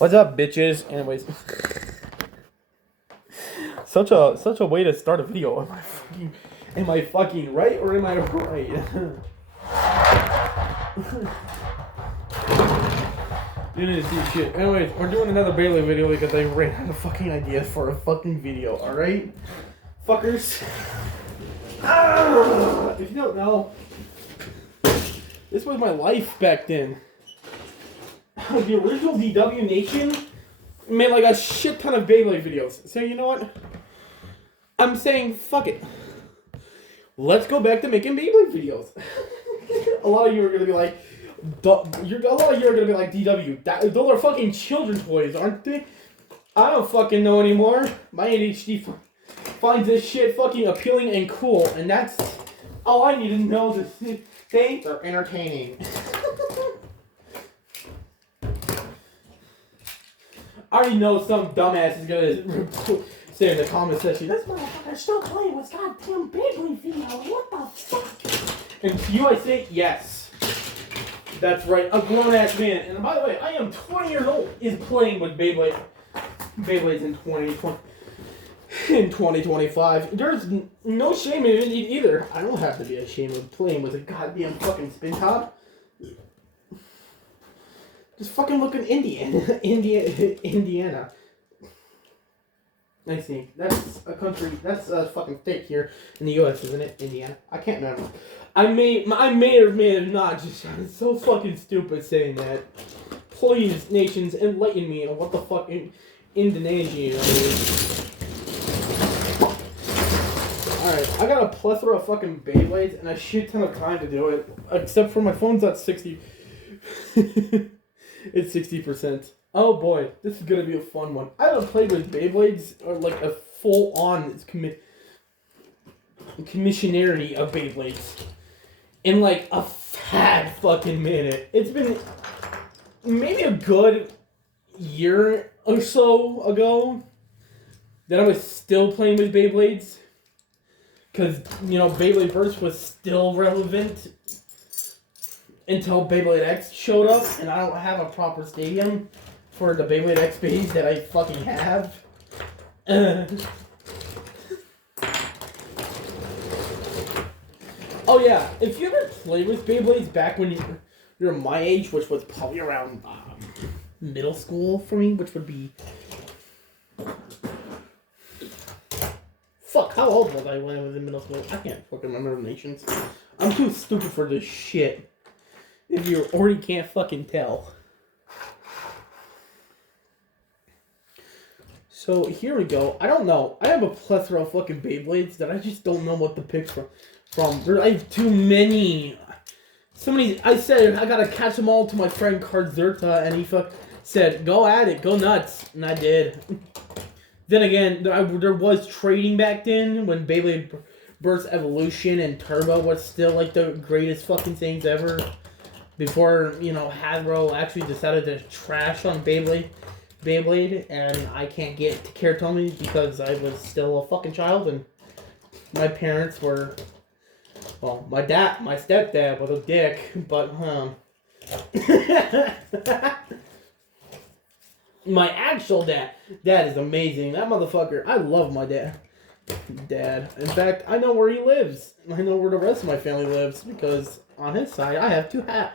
What's up, bitches? Anyways, such a way to start a video. Am I fucking right or am I right? You need to see shit. Anyways, we're doing another beyblade video because I ran out of fucking ideas for a fucking video. All right, fuckers. If you don't know, this was my life back then. The original D.W.nation made like a shit ton of Beyblade videos. So you know what? I'm saying fuck it. Let's go back to making Beyblade videos. A lot of you are gonna be like, DW. Those are fucking children's toys, aren't they? I don't fucking know anymore. My ADHD finds this shit fucking appealing and cool, and that's all I need to know to say they're entertaining. I already know some dumbass is gonna say in the comment section, "This motherfucker's still playing with goddamn Beyblade video. What the fuck?" And to you I say, yes. That's right, a grown ass man. And by the way, I am 20 years old, is playing with Beyblades in 2025. There's no shame in it either. I don't have to be ashamed of playing with a goddamn fucking spin top. Just fucking look at Indiana. I think that's a country. That's a fucking state here in the U.S., isn't it? Indiana. I can't remember. I may or may have not just sounded so fucking stupid saying that. Please, nations, enlighten me on what the fuck D.W.nation is. Alright, I got a plethora of fucking Beyblades and a shit ton of time to do it, except for my phone's at 60. It's 60%. Oh boy, this is gonna be a fun one. I haven't played with Beyblades or like a full-on commissionary of Beyblades in like a fat fucking minute. It's been maybe a good year or so ago that I was still playing with Beyblades. Because, you know, Beyblade Burst was still relevant until Beyblade X showed up, and I don't have a proper stadium for the Beyblade X base that I fucking have. Oh yeah, if you ever played with Beyblades back when you're my age, which was probably around middle school for me, which would be... Fuck, how old was I when I was in middle school? I can't fucking remember nations. I'm too stupid for this shit. If you already can't fucking tell. So here we go. I don't know. I have a plethora of fucking Beyblades that I just don't know what to pick from. I have too many. I said I gotta catch them all to my friend Karzerta, and he said, "Go at it, go nuts," and I did. Then again, there was trading back then when Beyblade Burst Evolution and Turbo was still like the greatest fucking things ever. Before, you know, Hasbro actually decided to trash on Beyblade, and I can't get to Karatomi because I was still a fucking child, and my parents were, well, my stepdad was a dick, but, my actual dad is amazing. That motherfucker, I love my dad. In fact, I know where he lives. I know where the rest of my family lives, because on his side, I have two half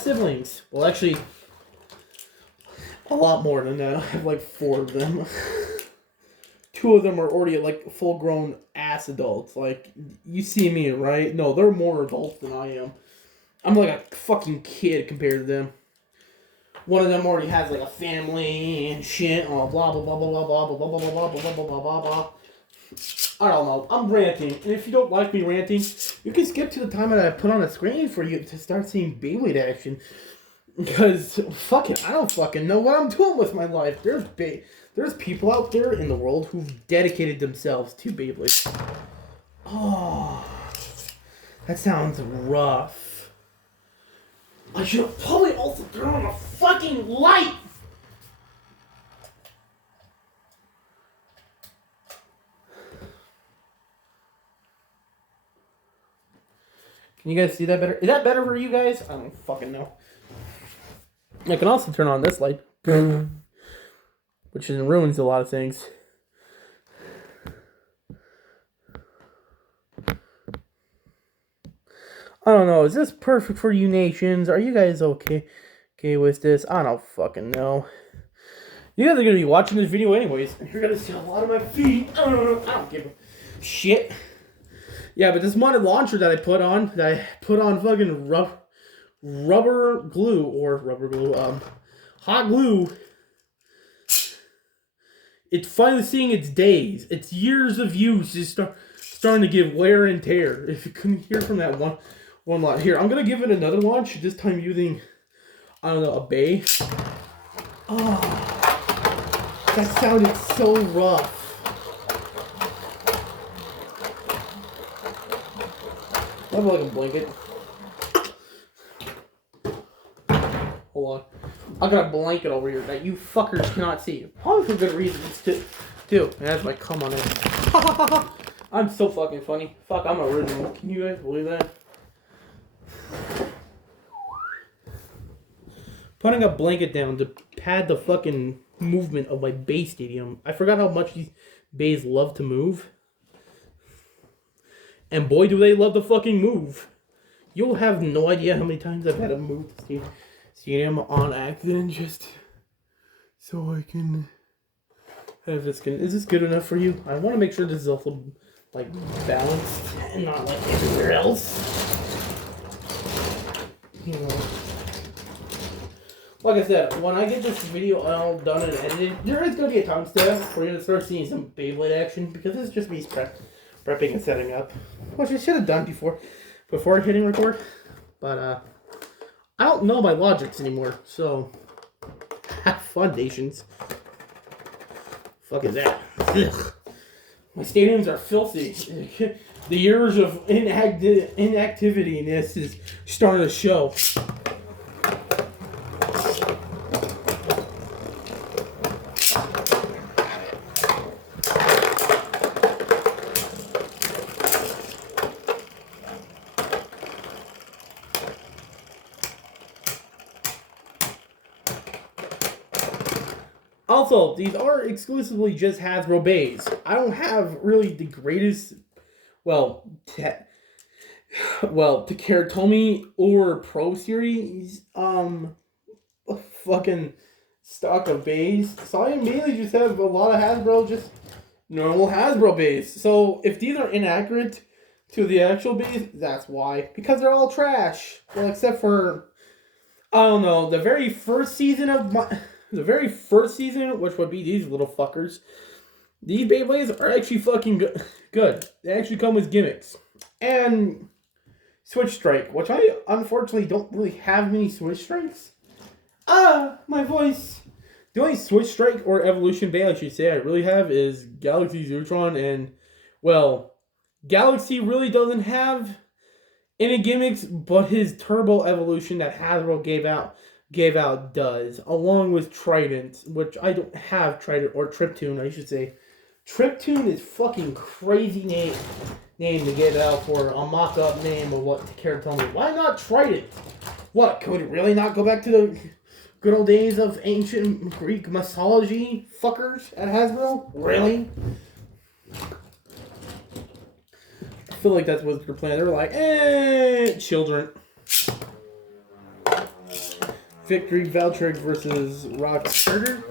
siblings. Well, actually, a lot more than that. I have like 4 of them. 2 of them are already like full-grown ass adults. Like, you see me, right? No, they're more adults than I am. I'm like a fucking kid compared to them. One of them already has like a family and shit. Oh, blah blah blah blah blah blah blah blah blah blah blah blah blah blah blah. I don't know. I'm ranting, and if you don't like me ranting, you can skip to the time that I put on the screen for you to start seeing Beyblade action. Because fuck it, I don't fucking know what I'm doing with my life. There's people out there in the world who've dedicated themselves to Beyblade. Oh, that sounds rough. I should have probably also turned on a fucking light. Can you guys see that better? Is that better for you guys? I don't fucking know. I can also turn on this light, which ruins a lot of things. I don't know. Is this perfect for you nations? Are you guys okay with this? I don't fucking know. You guys are gonna be watching this video anyways. You're gonna see a lot of my feet. I don't give a shit. Yeah, but this modded launcher that I put on fucking rubber glue, hot glue. It's finally seeing its days. Its years of use is starting to give wear and tear. If you couldn't hear from that one lot here, I'm gonna give it another launch. This time using, I don't know, a bay. Oh, that sounded so rough. I have like a blanket. Hold on. I got a blanket over here that you fuckers cannot see. Probably for good reasons too. And that's my cum on it. I'm so fucking funny. Fuck, I'm original. Can you guys believe that? Putting a blanket down to pad the fucking movement of my bay stadium. I forgot how much these bays love to move. And boy, do they love to fucking move. You'll have no idea how many times I've had to move the stadium on accident just so I can have this. Is this good enough for you? I want to make sure this is also like balanced and not like everywhere else. You know. Like I said, when I get this video all done and edited, there is going to be a time step where you're going to start seeing some Beyblade action because it's just me prepping and setting up, which I should have done before hitting record, but I don't know my logics anymore, so have fun, nations. Fuck is that? Ugh. My stadiums are filthy. The years of inactivity in this is starting to show. Also, these are exclusively just Hasbro bays. I don't have really the greatest, Takeratomi or Pro Series, fucking stock of bays. So I mainly just have a lot of Hasbro, just normal Hasbro bays. So if these are inaccurate to the actual bays, that's why. Because they're all trash. Well, except for, I don't know, the very first season, which would be these little fuckers, these Beyblades are actually fucking good. They actually come with gimmicks. And Switch Strike, which I unfortunately don't really have many Switch Strikes. My voice. The only Switch Strike or Evolution Bay I should say I really have is Galaxy Zootron, and, well, Galaxy really doesn't have any gimmicks, but his Turbo Evolution that Hasbro gave out does, along with Trident, which I don't have Trident, or Triptune, I should say. Triptune is fucking crazy name to get out for a mock-up name of what Takeratomi. Why not Trident? What, could it really not go back to the good old days of ancient Greek mythology fuckers at Hasbro? Really? I feel like that's what they're playing. They were like, children. Victory Valtryek versus Rock Carter.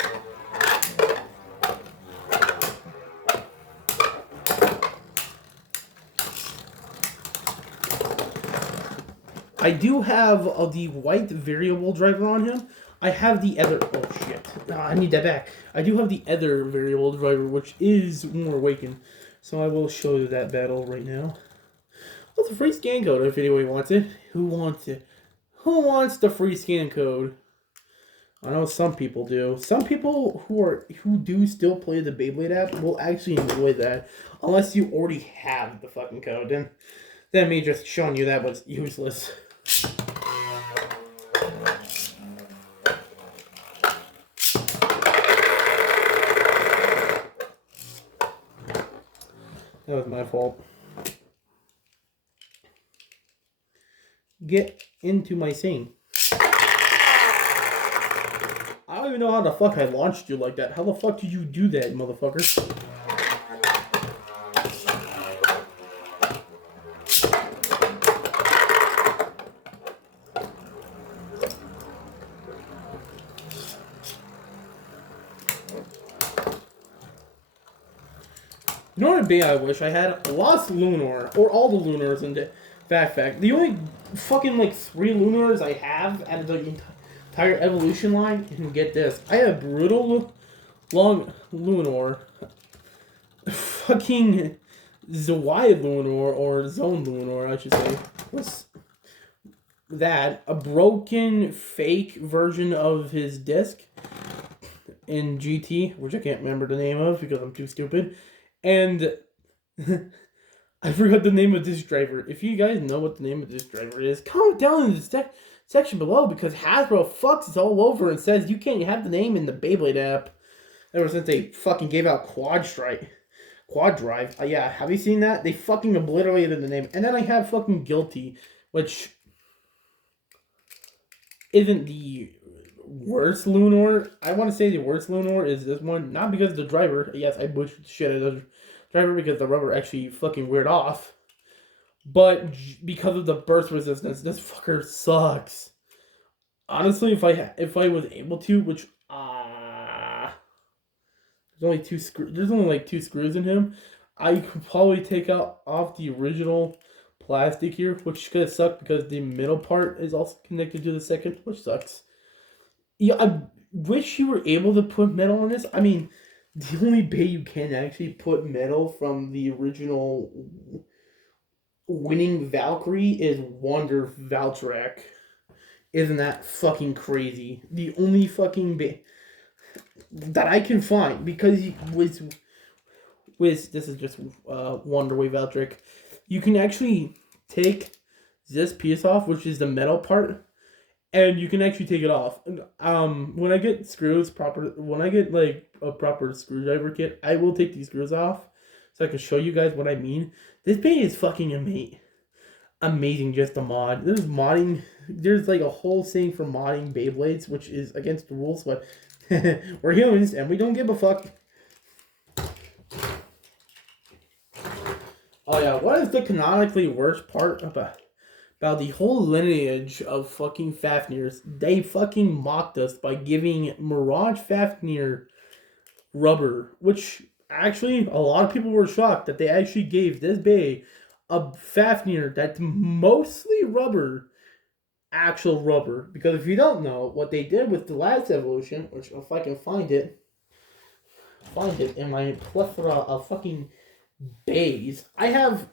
I do have the white variable driver on him. I have the other. Oh shit! I need that back. I do have the other variable driver, which is more awakened. So I will show you that battle right now. Well, it's a free scan code if anybody wants it. Who wants it? Who wants the free scan code? I know some people do. Some people who do still play the Beyblade app will actually enjoy that, unless you already have the fucking code. Then me just showing you that was useless. That was my fault. Get into my scene. even know how the fuck I launched you like that. How the fuck did you do that, motherfucker? You know what be I wish I had? Lost Lunar, or all the Lunars in fact. The only fucking like 3 Lunars I have out of the entire evolution line, and get this, I have Brutal Long Lunar, fucking Zwei Lunar, or Zone Lunar, I should say. What's that? A broken fake version of his disc in GT, which I can't remember the name of because I'm too stupid. And I forgot the name of this driver. If you guys know what the name of this driver is, comment down in the section below, because Hasbro fucks us all over and says you can't have the name in the Beyblade app ever since they fucking gave out Quad Drive. Yeah, have you seen that? They fucking obliterated the name. And then I have fucking Guilty, which isn't the worst Lunar. I want to say the worst Lunar is this one, not because of the driver. Yes, I butchered the shit out of the driver because the rubber actually fucking weared off, but because of the burst resistance. This fucker sucks. Honestly, if I was able to, which there's only like 2 screws in him, I could probably take off the original plastic here, which could have sucked because the middle part is also connected to the second, which sucks. Yeah, I wish you were able to put metal on this. I mean, the only way you can actually put metal from the original winning Valkyrie is Wonder Valtrak. Isn't that fucking crazy? The only fucking that I can find, because with this is just Wonderway Valtrak. You can actually take this piece off, which is the metal part, and you can actually take it off. When I get when I get like a proper screwdriver kit, I will take these screws off so I can show you guys what I mean. This Bey is fucking amazing. Just a mod. There's modding. There's like a whole thing for modding Beyblades, which is against the rules, but we're humans and we don't give a fuck. Oh yeah, what is the canonically worst part about the whole lineage of fucking Fafnirs? They fucking mocked us by giving Mirage Fafnir rubber, which actually a lot of people were shocked that they actually gave this Bey a Fafnir that's mostly rubber, actual rubber. Because if you don't know, what they did with the last evolution, which if I can find it in my plethora of fucking Beys, I have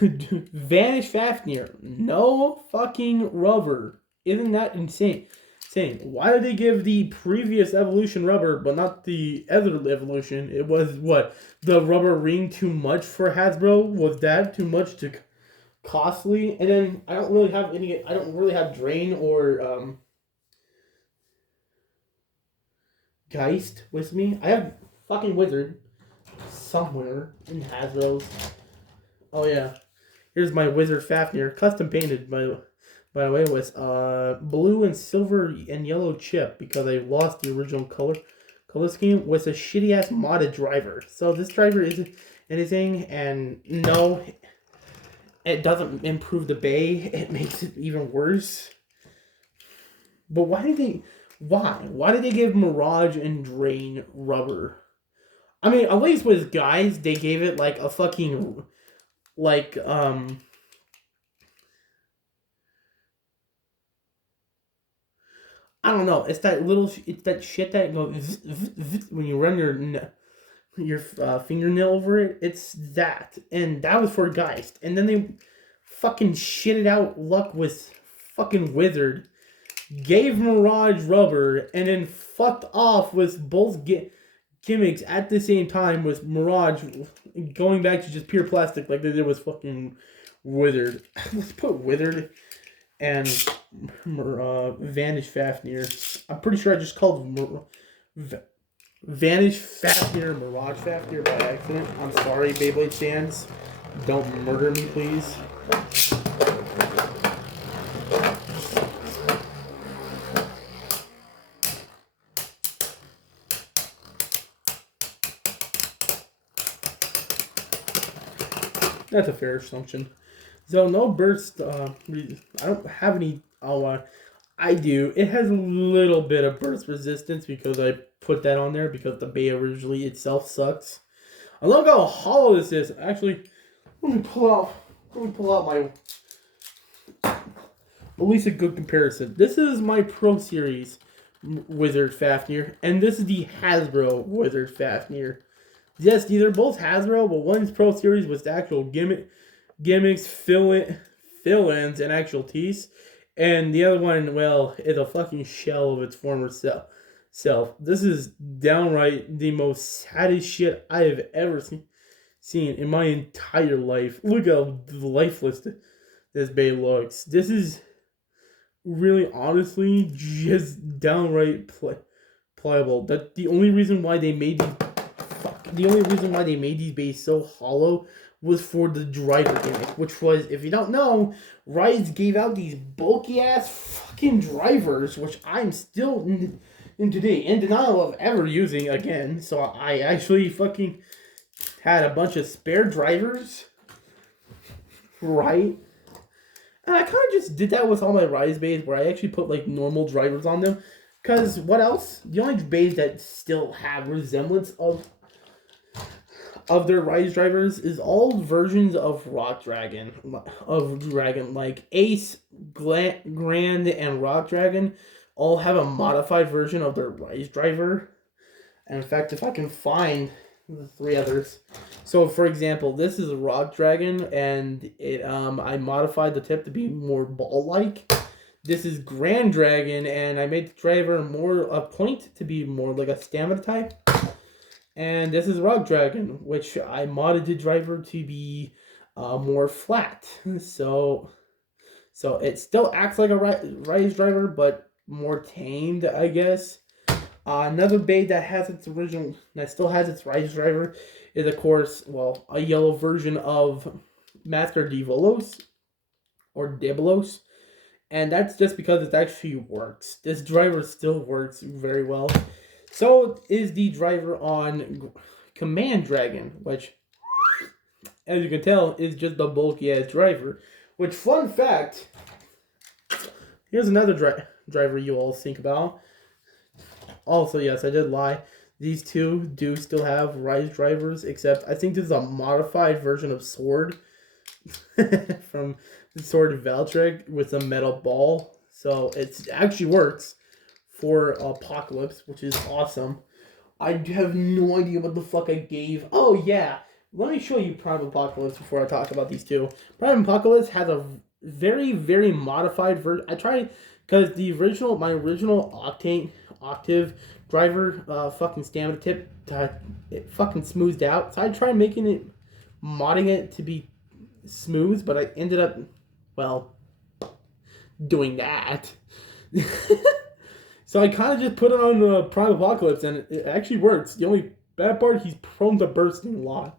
Vanish Fafnir, no fucking rubber. Isn't that insane? Why did they give the previous evolution rubber, but not the other evolution? It was what? The rubber ring too much for Hasbro? Was that too much to costly? And then I don't really have Drain or Geist with me. I have fucking Wizard somewhere in Hasbro's. Oh yeah, here's my Wizard Fafnir, custom painted by the way, with blue and silver and yellow chip, because I lost the original color scheme, with a shitty ass modded driver. So this driver isn't anything, and no, it doesn't improve the Bey. It makes it even worse. But why did they give Mirage and Drain rubber? I mean, at least with guys, they gave it like a fucking I don't know. It's that shit that goes when you run your fingernail over it. It's that, and that was for Geist. And then they fucking shitted out luck with fucking Wizard, gave Mirage rubber, and then fucked off with both gimmicks at the same time, with Mirage going back to just pure plastic like they did with fucking Wizard. Let's put Wizard and Vanish Fafnir. I'm pretty sure I just called Vanish Fafnir Mirage Fafnir by accident. I'm sorry, Beyblade fans. Don't murder me, please. That's a fair assumption. So no burst. I don't have any. I do. It has a little bit of burst resistance because I put that on there because the beta originally itself sucks. I love how hollow this is. Actually, let me pull out. Let me pull out my. At least a good comparison. This is my Pro Series Wizard Fafnir, and this is the Hasbro Wizard Fafnir. Yes, these are both Hasbro, but one's Pro Series with the actual gimmicks, fill-ins, and actual teeth. And the other one, well, is a fucking shell of its former self. This is downright the most saddest shit I have ever seen in my entire life. Look how lifeless this bay looks. This is really, honestly, just downright pliable. That the only reason why they made these bays so hollow was for the driver gimmick, which was, if you don't know, Rise gave out these bulky ass fucking drivers, which I'm still in denial of ever using again. So I actually fucking had a bunch of spare drivers, right? And I kind of just did that with all my Rise bays, where I actually put like normal drivers on them. Cause what else? The only bays that still have resemblance of their Rise drivers is all versions of Rock Dragon, like Ace, Grand, and Rock Dragon all have a modified version of their Rise driver. And in fact, if I can find the three others. So for example, this is a Rock Dragon, and it I modified the tip to be more ball-like. This is Grand Dragon, and I made the driver more a point to be more like a stamina type. And this is Rock Dragon, which I modded the driver to be more flat. So it still acts like a Rise driver, but more tamed, I guess. Another bay that still has its Rise driver is, of course, well, a yellow version of Master Divolos or Dibolos. And that's just because it actually works. This driver still works very well. So is the driver on Command Dragon, which, as you can tell, is just a bulky ass driver. Which, fun fact, here's another driver you all think about. Also, yes, I did lie. These two do still have Rise drivers, except I think this is a modified version of Sword from the Sword of Valtryek with a metal ball. So it actually works for Apocalypse, which is awesome. I have no idea what the fuck I gave. Oh, yeah. Let me show you Prime Apocalypse before I talk about these two. Prime Apocalypse has a very, very modified version. I tried, because my original Octave driver fucking stamina tip, it fucking smoothed out. So I tried modding it to be smooth, but I ended up, well, doing that. So I kind of just put it on the Prime Apocalypse, and it actually works. The only bad part, he's prone to bursting a lot.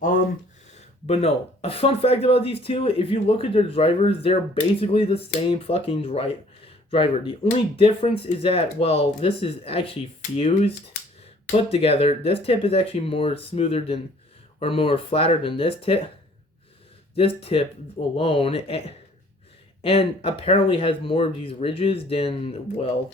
But no. A fun fact about these two, if you look at their drivers, they're basically the same fucking driver. The only difference is that, well, this is actually fused, put together. This tip is actually more flatter than this tip. This tip alone, and apparently has more of these ridges than, well.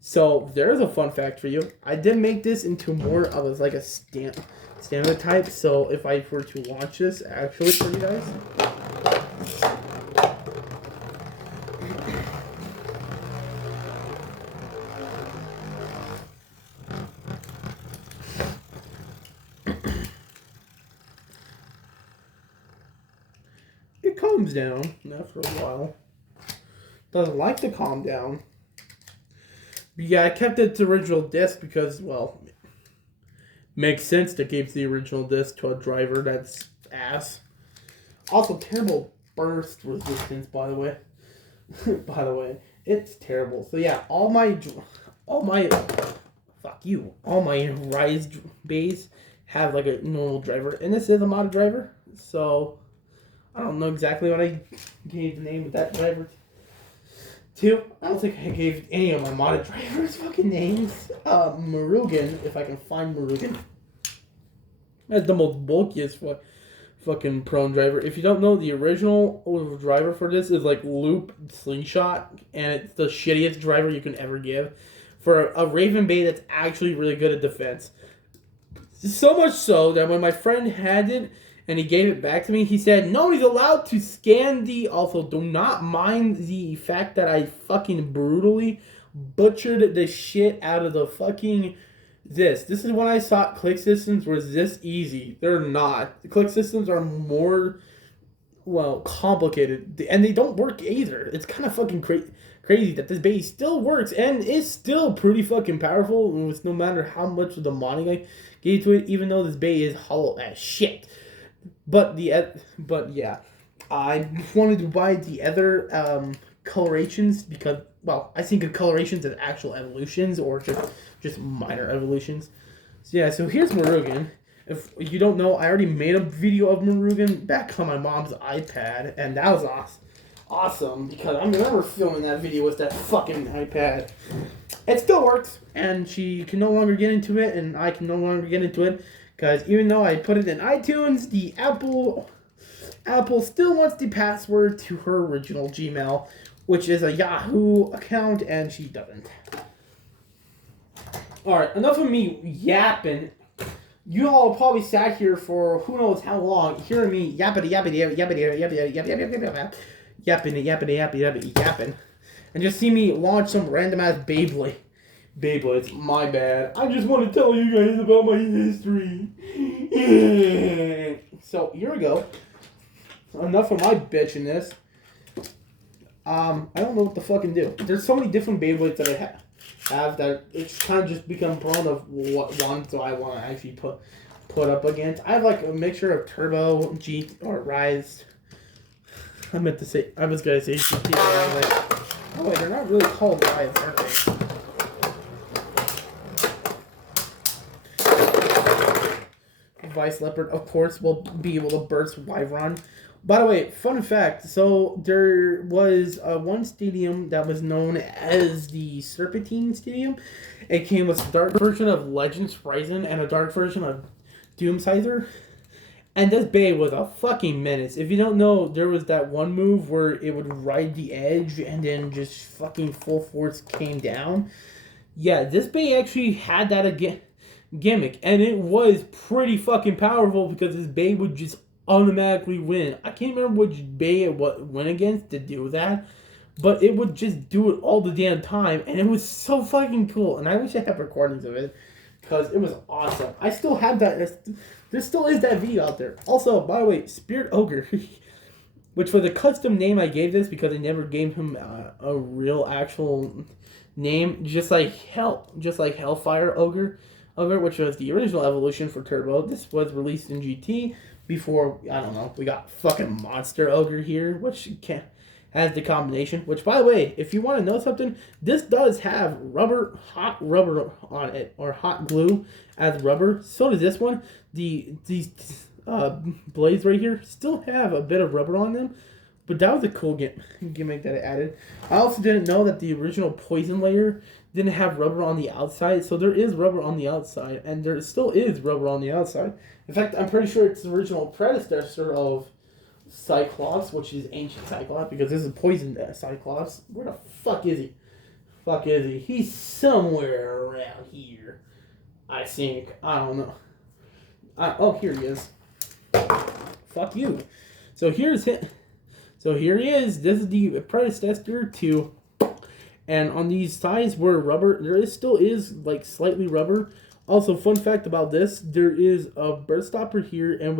So there's a fun fact for you. I did make this into more of like a stamina type. So if I were to launch this actually for you guys. It calms down after a while. Doesn't like to calm down. But yeah, I kept its original disc because, well, makes sense to keep the original disc to a driver that's ass. Also, terrible burst resistance, by the way. It's terrible. So yeah, all my Rise bays have like a normal driver, and this is a modded driver. So I don't know exactly what I gave the name of that driver to. I don't think I gave any of my modded drivers fucking names. Murugan, if I can find Murugan. That's the most bulkiest fucking prone driver. If you don't know, the original driver for this is like Loop Slingshot, and it's the shittiest driver you can ever give for a Raven Bay that's actually really good at defense. So much so that when my friend had it and he gave it back to me, he said, nobody's allowed to scan the. Also, do not mind the fact that I fucking brutally butchered the shit out of the fucking. This is when I thought click systems was this easy. They're not. The click systems are more, well, complicated. And they don't work either. It's kind of fucking crazy that this base still works and is still pretty fucking powerful with no matter how much of the modding I gave to it, even though this bay is hollow as shit. But yeah, I wanted to buy the other colorations because, well, I think of colorations as actual evolutions or just minor evolutions. So yeah, so here's Murugan. If you don't know, I already made a video of Murugan back on my mom's iPad, and that was awesome because I remember filming that video with that fucking iPad. It still works, and she can no longer get into it, and I can no longer get into it because even though I put it in iTunes, the Apple still wants the password to her original Gmail, which is a Yahoo account, and she doesn't. Alright, enough of me yapping. You all probably sat here for who knows how long, hearing me yappity yapping, and just see me launch some random ass Beyblades. My bad. I just want to tell you guys about my history. So here we go. Enough of my bitchiness. I don't know what to fucking do. There's so many different Beyblades that I have that it's kind of just become prone of what ones do I want to actually put up against. I have like a mixture of Turbo, G, or Rise. I was gonna say GT, but I was like, oh wait, they're not really called Rise, are they? Vice Leopard, of course, will be able to burst Wyvern. By the way, fun fact, so there was one stadium that was known as the Serpentine Stadium. It came with a dark version of Legends Horizon and a dark version of Doomsizer. And this bay was a fucking menace. If you don't know, there was that one move where it would ride the edge and then just fucking full force came down. Yeah, this bay actually had that gimmick, and it was pretty fucking powerful because this bay would just automatically win. I can't remember which bay it went against to do that, but it would just do it all the damn time, and it was so fucking cool. And I wish I had recordings of it because it was awesome. I still have that. There still is that video out there. Also, by the way, Spirit Ogre, which was a custom name I gave this because I never gave him a real actual name, just like Hellfire Ogre, which was the original evolution for Turbo. This was released in GT before, I don't know, we got fucking Monster Ogre here, which has the combination. Which, by the way, if you want to know something, this does have hot rubber on it, or hot glue as rubber. So does this one. These blades right here still have a bit of rubber on them, but that was a cool gimmick that it added. I also didn't know that the original Poison layer didn't have rubber on the outside, so there is rubber on the outside, and there still is rubber on the outside. In fact, I'm pretty sure it's the original predecessor of Cyclops, which is Ancient Cyclops, because this is Poison Cyclops. Where the fuck is he? He's somewhere around here, I think. I don't know. Oh, here he is. Fuck you. So here's him. So here he is. This is the predecessor to, and on these sides were rubber. There still is like slightly rubber. Also, fun fact about this: there is a burst stopper here, and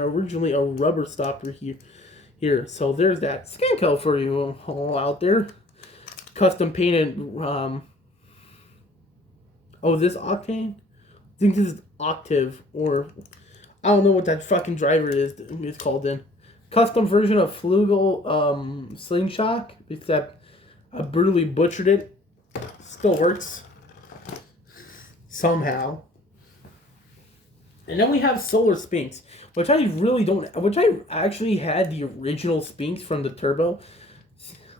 originally a rubber stopper here. So there's that scan code for you all out there. Custom painted. This Octane. I think this is Octave, or I don't know what that fucking driver is called in. Custom version of Flugel Slingshot, except I brutally butchered it. Still works. Somehow. And then we have Solar Sphinx, which I actually had the original Sphinx from the Turbo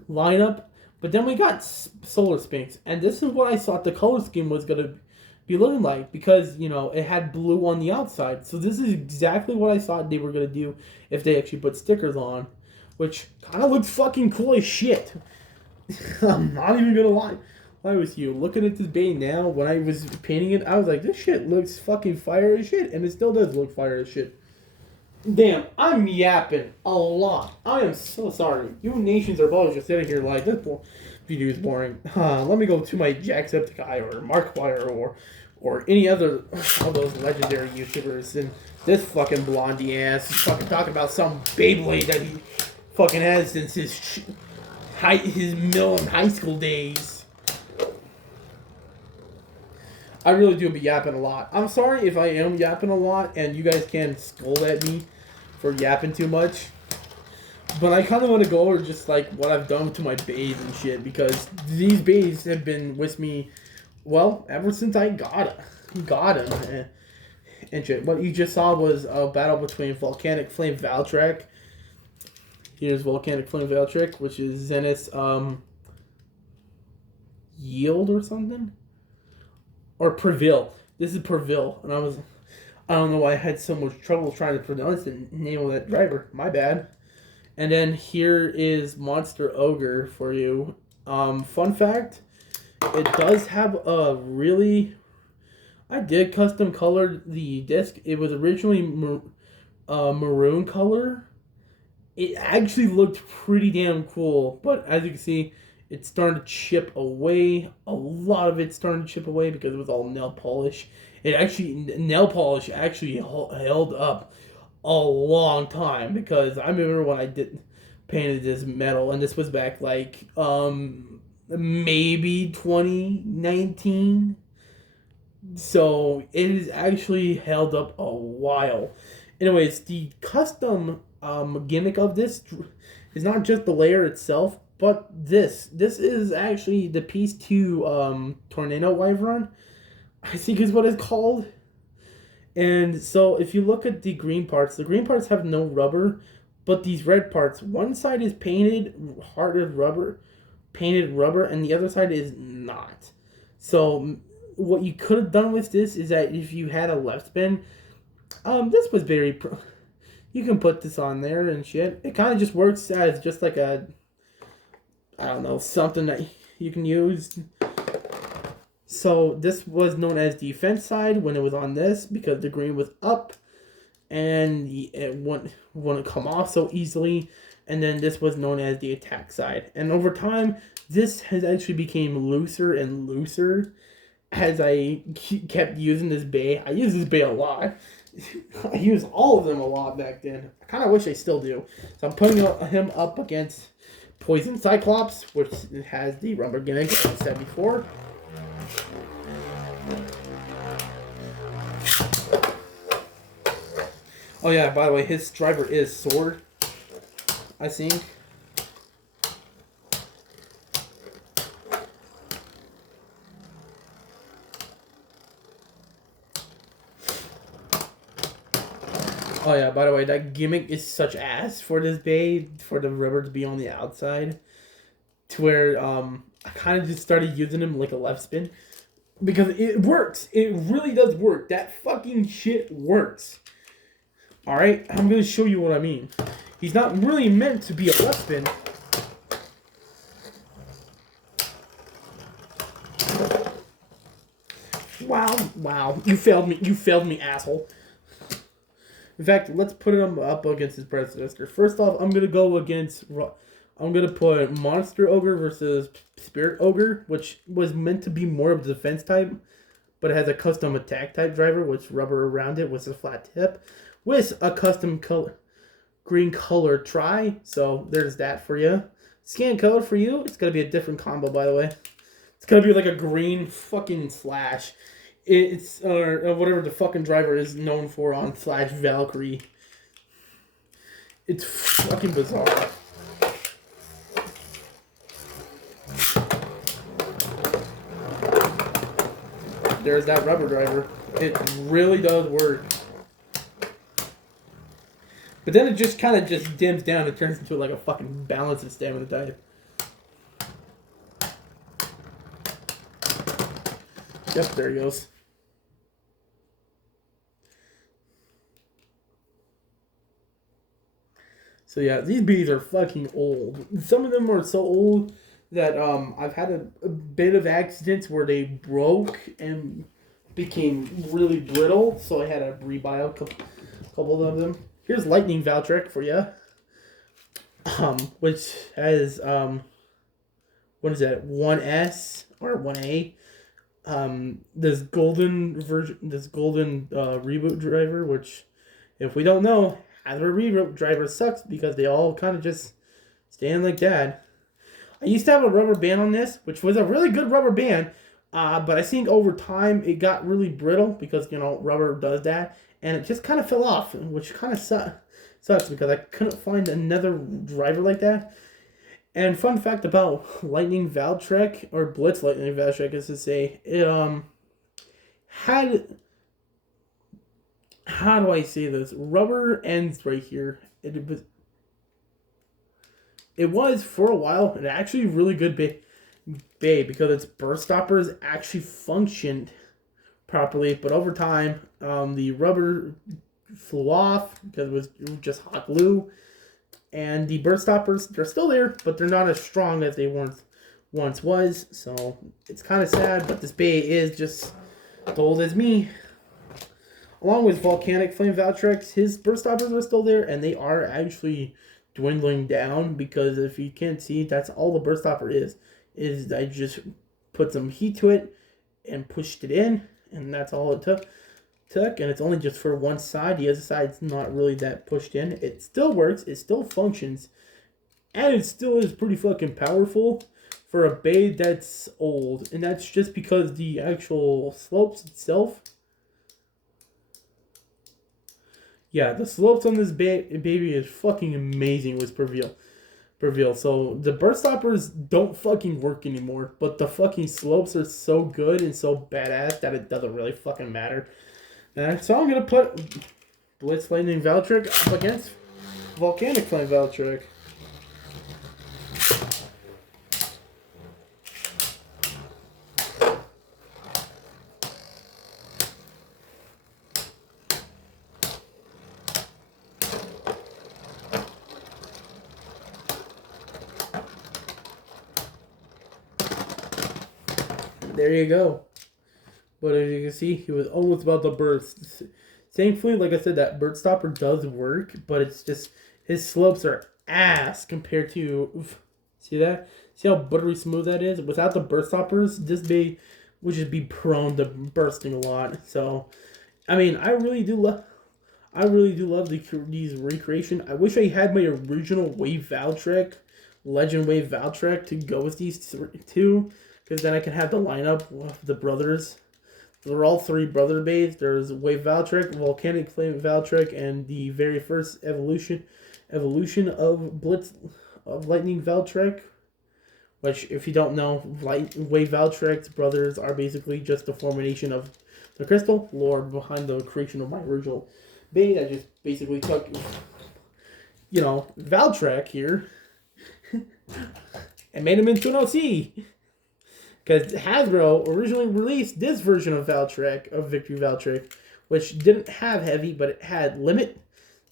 lineup, but then we got Solar Sphinx, and this is what I thought the color scheme was gonna be looking like, because you know it had blue on the outside. So this is exactly what I thought they were gonna do if they actually put stickers on, which kind of looks fucking cool as shit. I'm not even gonna lie with you. Looking at this bay now, when I was painting it, I was like, this shit looks fucking fire as shit, and it still does look fire as shit. Damn, I'm yapping a lot. I am so sorry. You nations are probably just sitting here like, this video is boring. Let me go to my Jacksepticeye or Markiplier or any other of those legendary YouTubers, and this fucking blondie ass is fucking talking about some Beyblade that he fucking has since his middle and high school days. I really do be yapping a lot. I'm sorry if I am yapping a lot and you guys can scold at me for yapping too much. But I kind of want to go over just like what I've done to my bays and shit, because these bays have been with me, well, ever since I got them. And shit. What you just saw was a battle between Volcanic Flame Valtryek. Here's Volcanic Flame Valtryek, which is Zenith's Yield or something? Or Prevail. This is Prevail. And I don't know why I had so much trouble trying to pronounce the name of that driver. My bad. And then here is Monster Ogre for you. Fun fact, it does have a really... I did custom color the disc. It was originally maroon color. It actually looked pretty damn cool, but as you can see, it's starting to chip away. A lot of it's starting to chip away because it was all nail polish. Nail polish actually held up a long time, because I remember when I painted this metal, and this was back like maybe 2019. So it has actually held up a while. Anyways, the custom gimmick of this is not just the layer itself, but this is actually the piece to Tornado Wyvern, I think is what it's called. And so if you look at the green parts have no rubber, but these red parts, one side is painted rubber, and the other side is not. So what you could have done with this is that if you had a left spin, this was very... You can put this on there and shit. It kind of just works as just like a... I don't know, something that you can use. So this was known as the defense side when it was on this, because the green was up and it wouldn't come off so easily. And then this was known as the attack side. And over time, this has actually became looser and looser as I kept using this bay. I use this bay a lot. I used all of them a lot back then. I kind of wish I still do. So I'm putting him up against Poison Cyclops, which has the rubber gimmick, as I said before. Oh yeah, by the way, his driver is Sword, I think. Oh yeah, by the way, that gimmick is such ass for this bay, for the rubber to be on the outside, to where I kind of just started using him like a left spin, because it works. It really does work. That fucking shit works. Alright, I'm going to show you what I mean. He's not really meant to be a left spin. Wow, you failed me, asshole. In fact, let's put him up against his predecessor. First off, I'm going to put Monster Ogre versus Spirit Ogre, which was meant to be more of a defense type, but it has a custom attack type driver, which rubber around it with a flat tip, with a custom green color try. So there's that for you. Scan code for you. It's going to be a different combo, by the way. It's going to be like a green fucking slash. It's whatever the fucking driver is known for on Flash Valkyrie. It's fucking bizarre. There's that rubber driver. It really does work. But then it just kind of just dims down. It turns into like a fucking balance of stamina type. Yep, there he goes. So yeah, these bees are fucking old. Some of them are so old that I've had a bit of accidents where they broke and became really brittle. So I had to rebuy a couple of them. Here's Lightning Valtrek for you, which has what is that, 1S or 1A? This golden version, this golden reboot driver, which, if we don't know, Hasbro reboot driver sucks because they all kind of just stand like that. I used to have a rubber band on this, which was a really good rubber band, but I think over time it got really brittle because, you know, rubber does that, and it just kind of fell off, which kind of sucks because I couldn't find another driver like that. And fun fact about Lightning Valtrek, or Blitz Lightning Valtrek, is to say, it had, how do I say this? Rubber ends right here. It was for a while an actually really good bay because its burst stoppers actually functioned properly, but over time, the rubber flew off because it was just hot glue. And the burst stoppers, they're still there, but they're not as strong as they once was. So it's kind of sad, but this bay is just as old as me. Along with Volcanic Flame Valtrex, his burst stoppers are still there, and they are actually dwindling down because if you can't see, that's all the burst stopper is I just put some heat to it and pushed it in, and that's all it took, and it's only just for one side. The other side's not really that pushed in. It still works, it still functions, and it still is pretty fucking powerful for a bay that's old, and that's just because the actual slopes itself, yeah, the slopes on this baby is fucking amazing with Prevail. So the burst stoppers don't fucking work anymore, but the fucking slopes are so good and so badass that it doesn't really fucking matter. So I'm gonna put Blitz Lightning Valtrek up against Volcanic Flame Valtrek. There you go. But as you can see, he was almost about to burst. Thankfully, like I said, that burst stopper does work, but it's just, his slopes are ass compared to, see that? See how buttery smooth that is? Without the burst stoppers, this bay would just be prone to bursting a lot. So, I mean, I really do love these recreation. I wish I had my original Wave Valtrek, Legend Wave Valtrek, to go with these two, because then I can have the lineup of the brothers. They're all three brother bays. There's Wave Valtrek, Volcanic Flame Valtrek, and the very first evolution of Lightning Valtrek. Which, if you don't know, Wave Valtrek's brothers are basically just the formation of the crystal lore behind the creation of my original bay. I just basically took, you know, Valtrek here and made him into an OC. Because Hasbro originally released this version of Valtrek, of Victory Valtrek, which didn't have heavy, but it had limit,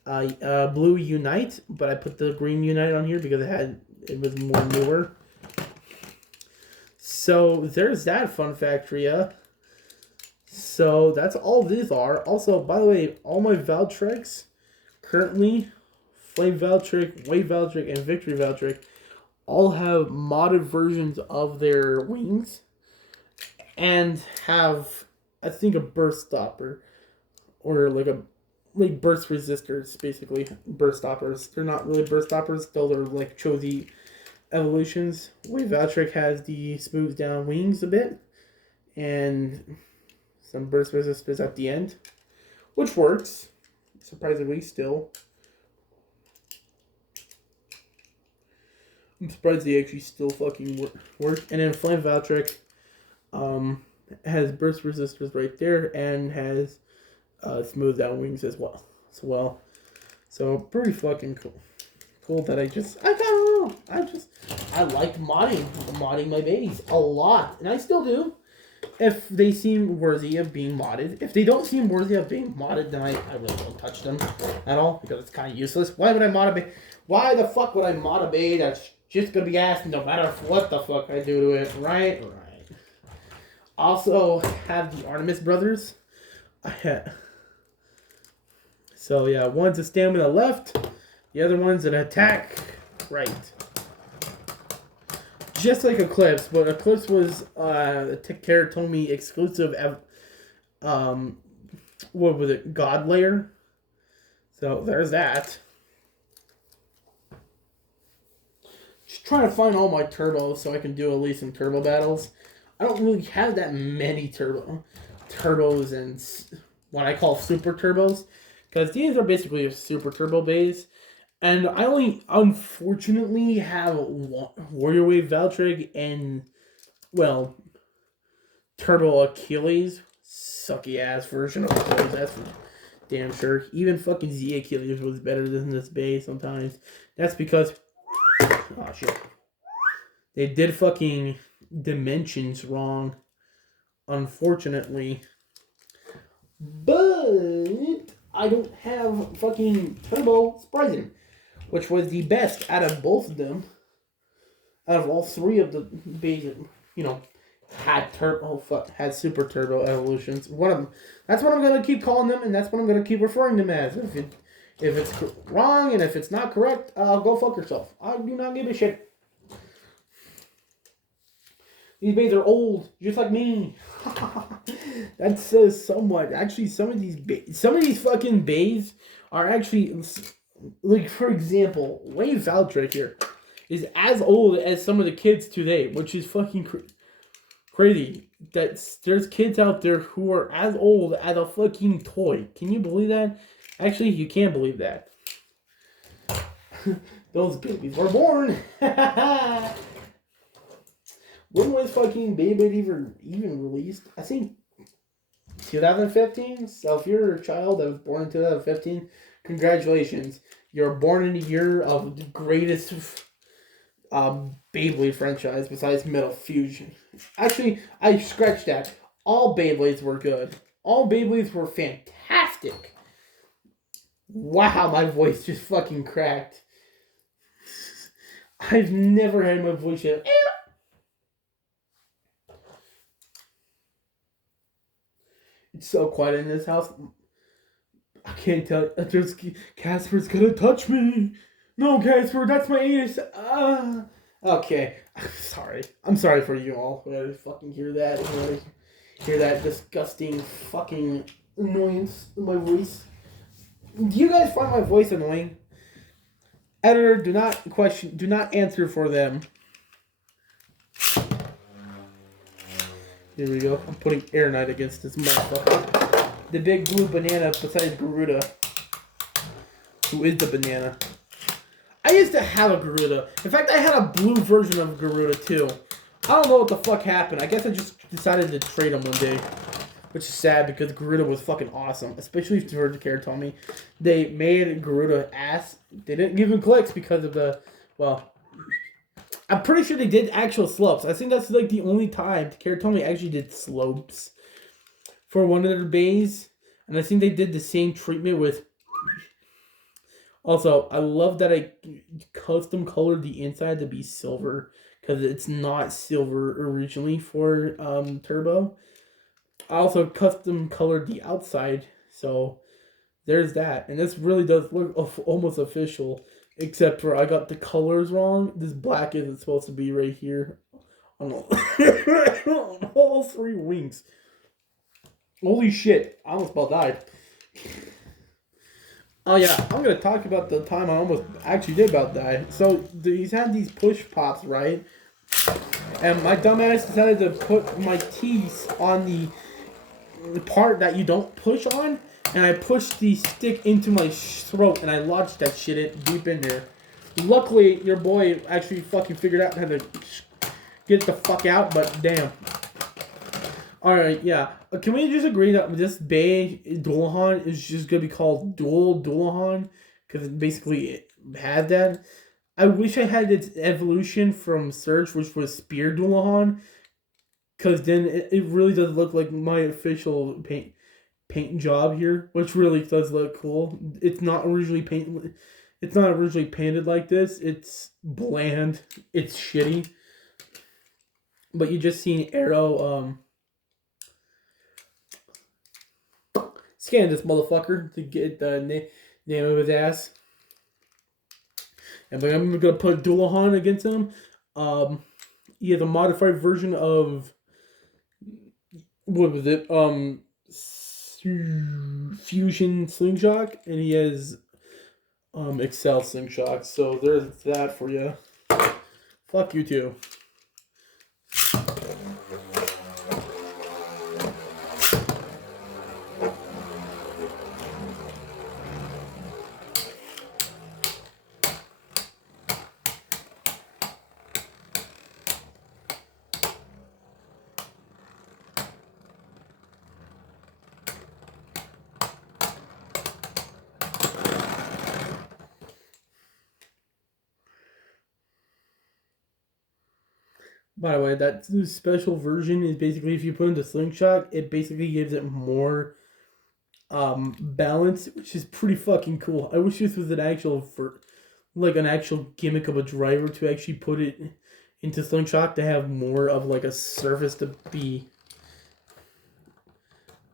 blue Unite, but I put the green Unite on here because it was more newer. So there's that fun fact for you. So that's all these are. Also, by the way, all my Valtreks currently, Flame Valtrek, Wave Valtrek, and Victory Valtrek, all have modded versions of their wings and have, I think, a burst stopper or like burst resistors, basically burst stoppers. They're not really burst stoppers, though they're like Chozy evolutions. Wave Valtrek has the smooth down wings a bit and some burst resistors at the end, which works surprisingly still. I'm surprised they actually still fucking work. And then Flame Valtrek has burst resistors right there and has smooth down wings as well. So pretty fucking cool. Cool that I don't know. I like modding my babies a lot, and I still do. If they seem worthy of being modded. If they don't seem worthy of being modded, then I really don't touch them at all because it's kind of useless. Why would I mod a baby? Why the fuck would I mod a bay that's just gonna be ass no matter what the fuck I do to it, right? Right. Also have the Artemis brothers. So yeah, one's a stamina left, the other one's an attack right. Just like Eclipse, but Eclipse was Tomy exclusive. What was it? God Layer. So there's that. Just trying to find all my turbos so I can do at least some turbo battles. I don't really have that many turbos and what I call super turbos, because these are basically a super turbo base. And I only, unfortunately, have Warrior Wave Valtrig and, well, Turbo Achilles. Sucky ass version of Achilles, that's for damn sure. Even fucking Z Achilles was better than this base sometimes. That's because, oh shit, they did fucking dimensions wrong, unfortunately. But I don't have fucking Turbo Sprite, which was the best out of both of them. Out of all three of the bases, had super turbo evolutions. One of them. That's what I'm gonna keep calling them, and that's what I'm gonna keep referring them as. If it's wrong and if it's not correct, go fuck yourself. I do not give a shit. These bays are old, just like me. That says somewhat. Actually, some of these fucking bays are actually, like, for example, Wave Valtryek here is as old as some of the kids today, which is fucking crazy. That there's kids out there who are as old as a fucking toy. Can you believe that? Actually, you can't believe that. Those babies were born. When was fucking Beyblade even released? I think 2015. So if you're a child that was born in 2015, congratulations. You're born in the year of the greatest Beyblade franchise besides Metal Fusion. Actually, I scratched that. All Beyblades were good. All Beyblades were fantastic. Wow, my voice just fucking cracked. I've never had my voice yet. It's so quiet in this house. I can't tell. Casper's gonna touch me. No, Casper, that's my anus. Okay. I'm sorry for you all who had to fucking hear that. Hear that disgusting fucking annoyance in my voice. Do you guys find my voice annoying? Editor, do not answer for them. Here we go. I'm putting Air Knight against this motherfucker. The big blue banana besides Garuda. Who is the banana? I used to have a Garuda. In fact, I had a blue version of Garuda too. I don't know what the fuck happened. I guess I just decided to trade him one day. Which is sad because Garuda was fucking awesome. Especially if you heard the care told me. They made Garuda ass. They didn't give him clicks because of the, well, I'm pretty sure they did actual slopes. I think that's like the only time Karatomi actually did slopes for one of their bays. And I think they did the same treatment with. Also, I love that I custom colored the inside to be silver, because it's not silver originally for Turbo. I also custom colored the outside, so there's that. And this really does look almost official. Except for I got the colors wrong. This black isn't supposed to be right here on all three wings. Holy shit. I almost about died. Oh yeah, I'm going to talk about the time I almost actually did about die. So he's had these push pops, right? And my dumbass decided to put my teeth on the part that you don't push on. And I pushed the stick into my throat, and I lodged that shit deep in there. Luckily, your boy actually fucking figured out how to get the fuck out, but damn. Alright, yeah. Can we just agree that this Bay Dualahan is just going to be called Dualahan? Because basically it had that. I wish I had its evolution from Surge, which was Spear Dualahan. Because then it really does look like my official paint job here, which really does look cool. It's not originally painted. It's not originally painted like this. It's bland. It's shitty. But you just seen Arrow scan this motherfucker to get the name of his ass. And I'm gonna put Dullahan against him. He has a modified version of what was it? Fusion Slingshot, and he has Excel Slingshot. So there's that for you. Fuck you too. By the way, that special version is basically if you put in the slingshot, it basically gives it more balance, which is pretty fucking cool. I wish this was an actual an actual gimmick of a driver to actually put it into slingshot to have more of like a surface to be,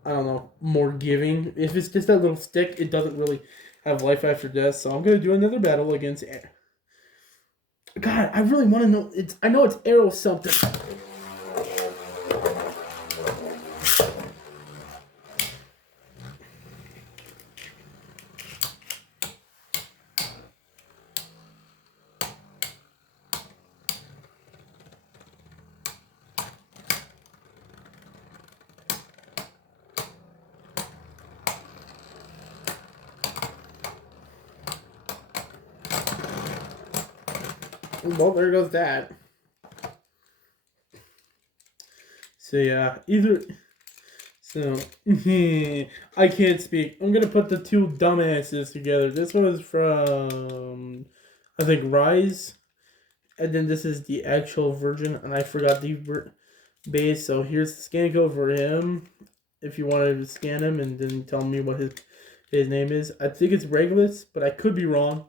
I don't know, more giving. If it's just that little stick, it doesn't really have life after death. So I'm gonna do another battle against. God, I really want to know. I know it's Arrow something. Well, there goes that. So yeah, So I can't speak. I'm gonna put the two dumbasses together. This was from I think Rise, and then this is the actual version, and I forgot the base. So here's the scan code for him. If you wanted to scan him and then tell me what his name is, I think it's Regulus, but I could be wrong.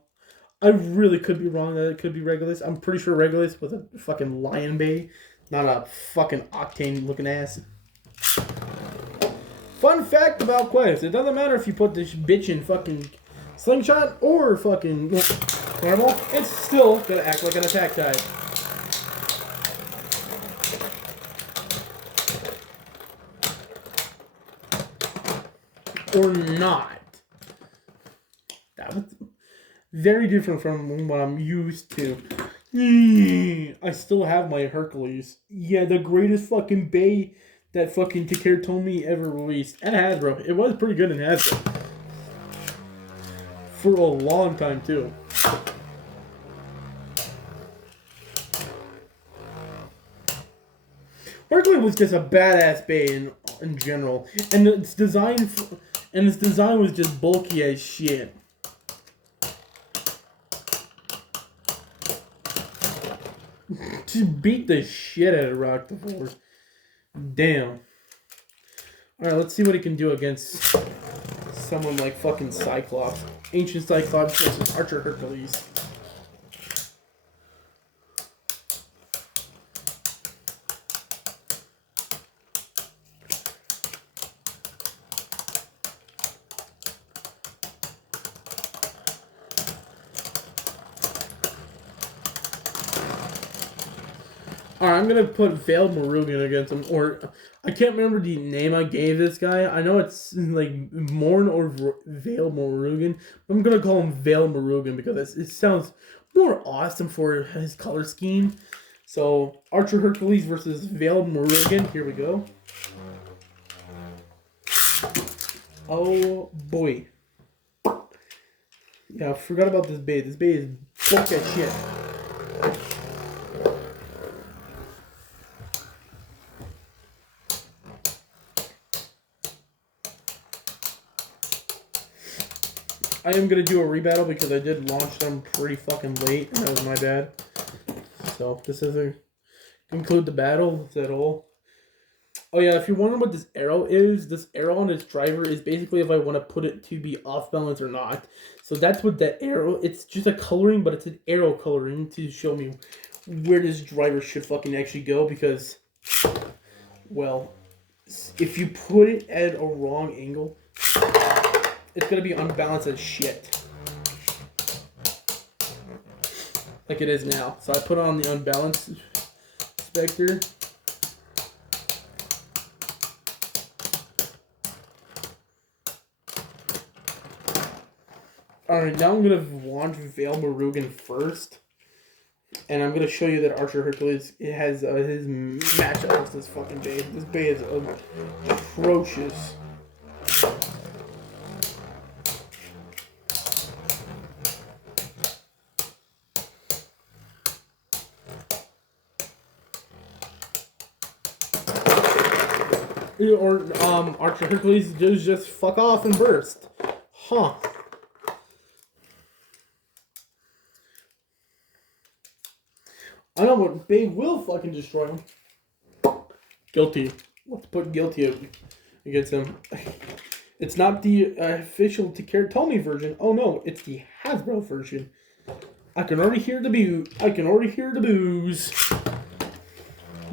I really could be wrong that it could be Regulus. I'm pretty sure Regulus was a fucking lion bay, not a fucking Octane looking ass. Fun fact about Quest: it doesn't matter if you put this bitch in fucking slingshot or fucking normal, it's still gonna act like an attack type. Or not. That was very different from what I'm used to. I still have my Hercules. Yeah, the greatest fucking bay that fucking Takara Tomy ever released. And Hasbro. It was pretty good in Hasbro. For a long time, too. Hercules was just a badass bay in general. And its design was just bulky as shit. Just beat the shit out of Rock the Force. Damn. Alright, let's see what he can do against someone like fucking Cyclops. Ancient Cyclops versus Archer Hercules. Alright, I'm gonna put Veiled Marugan against him, or I can't remember the name I gave this guy. I know it's like Morn or Veiled Marugan. I'm gonna call him Veiled Marugan because it sounds more awesome for his color scheme. So, Archer Hercules versus Veiled Marugan. Here we go. Oh boy. Yeah, I forgot about this bay. This bay is bulk as shit. I am going to do a rebattle because I did launch them pretty fucking late, and that was my bad. So, this doesn't conclude the battle at all. Oh yeah, if you're wondering what this arrow on its driver is basically if I want to put it to be off balance or not. So that's what that arrow. It's just a coloring, but it's an arrow coloring to show me where this driver should fucking actually go because, well, if you put it at a wrong angle, it's gonna be unbalanced as shit. Like it is now. So I put on the unbalanced specter. Alright, now I'm gonna launch Vale Marugan first. And I'm gonna show you that Archer Hercules has his matchup with this fucking Bay. This Bay is atrocious. Or Archer Hercules does just fuck off and burst. Huh. I know what Bay will fucking destroy him. Guilty. Let's put guilty against him. It's not the official Tomy version. Oh no, it's the Hasbro version. I can already hear the booze.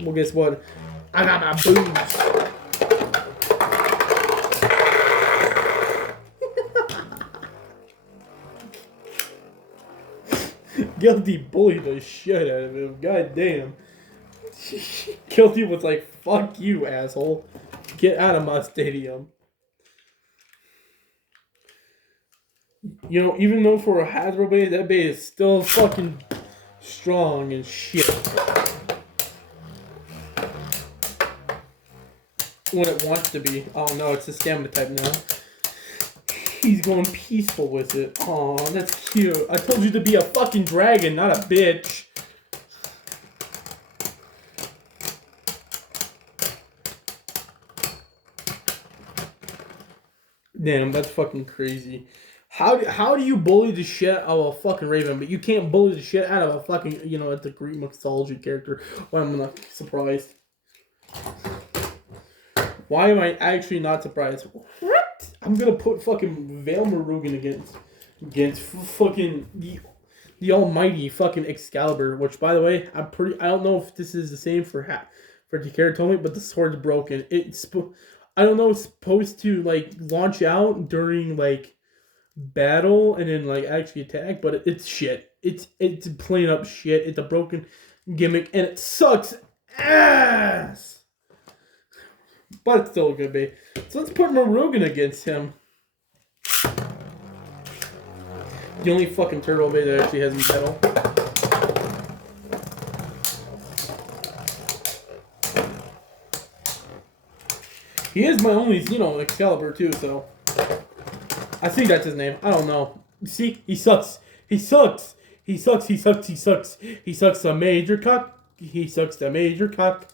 Well, guess what? I got my booze. Guilty bullied the shit out of him. God damn. Guilty was like, fuck you, asshole. Get out of my stadium. You know, even though for a Hasbro Bay, that Bay is still fucking strong and shit. When it wants to be. Oh no, it's a stamina type now. He's going peaceful with it. Aw, that's cute. I told you to be a fucking dragon, not a bitch. Damn, that's fucking crazy. How do you bully the shit out of a fucking Raven, but you can't bully the shit out of a fucking, you know, it's a Greek mythology character? Why am I not surprised? Why am I actually not surprised? What? I'm gonna put fucking Vale Marugan against fucking the almighty fucking Excalibur, which by the way, I don't know if this is the same for Tomy, but the sword's broken. I don't know, it's supposed to like launch out during like battle and then like actually attack, but it's shit. It's plain up shit. It's a broken gimmick and it sucks ass. But it's still a good bait. So let's put Marugan against him. The only fucking turtle bait that actually has metal. He is my only, you know, Excalibur too, so. I think that's his name. I don't know. See? He sucks. He sucks. He sucks. He sucks. He sucks. He sucks a major cock. He sucks a major cock.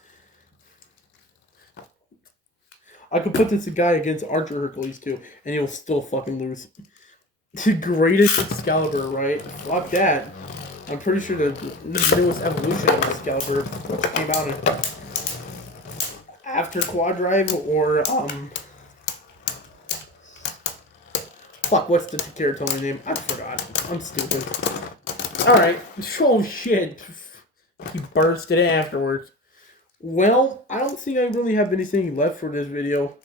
I could put this guy against Archer Hercules too, and he'll still fucking lose. The greatest Excalibur, right? Fuck that. I'm pretty sure the newest evolution of Excalibur came out after Quad Drive or fuck, what's the Takara Tomy name? I forgot. I'm stupid. Alright. Oh shit. He bursted afterwards. Well, I don't think I really have anything left for this video.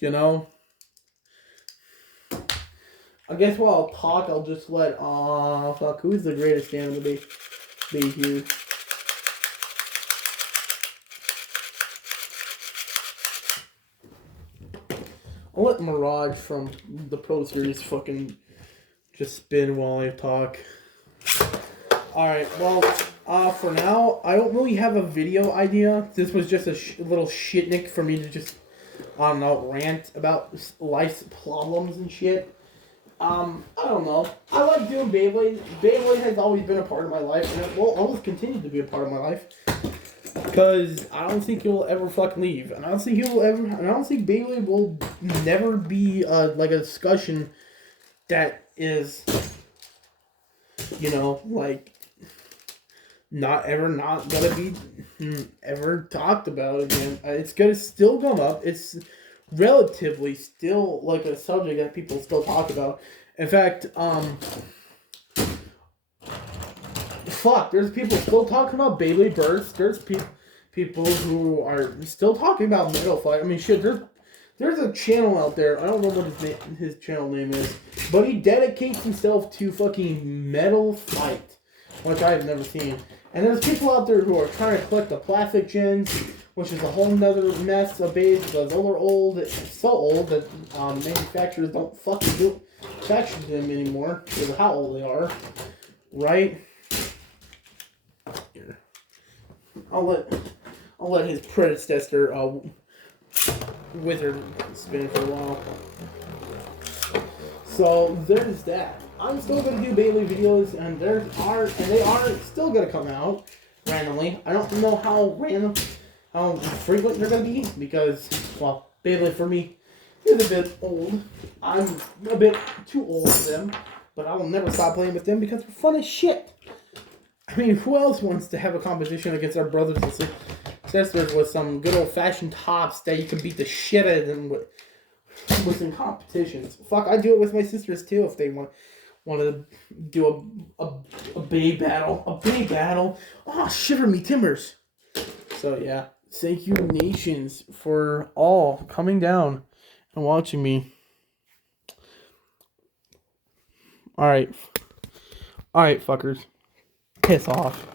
You know? I guess while I'll talk, I'll just let, fuck, who's the greatest fan of the be here? I'll let Mirage from the Pro Series fucking just spin while I talk. Alright, well, for now, I don't really have a video idea. This was just a little shitnik for me to just, I don't know, rant about life's problems and shit. I don't know. I like doing Beyblade. Beyblade has always been a part of my life, and it will always continue to be a part of my life. Because I don't think it will ever fucking leave. And I don't think Beyblade will never be, like a discussion that is, you know, like, not gonna be ever talked about again. It's gonna still come up. It's relatively still like a subject that people still talk about. In fact, fuck, there's people still talking about Beyblade Burst. There's people who are still talking about Metal Fight. I mean, shit, there's a channel out there. I don't know what his channel name is, but he dedicates himself to fucking Metal Fight, which I've never seen. And there's people out there who are trying to collect the plastic gens, which is a whole nother mess of babes because they're old. It's so old that manufacturers don't fucking manufacture them anymore because of how old they are, right? Here, I'll let his predecessor wizard spin for a while. So there's that. I'm still gonna do Beyblade videos, and they are still gonna come out randomly. I don't know how frequent they're gonna be because, well, Beyblade for me is a bit old. I'm a bit too old for them, but I will never stop playing with them because they're fun as shit. I mean, who else wants to have a competition against our brothers and sisters with some good old-fashioned tops that you can beat the shit out of them with in competitions? Fuck, I'd do it with my sisters too if they want to do a bay battle. A bay battle. Oh, shiver me timbers. So yeah, thank you nations for all coming down and watching me. Alright, fuckers. Piss off.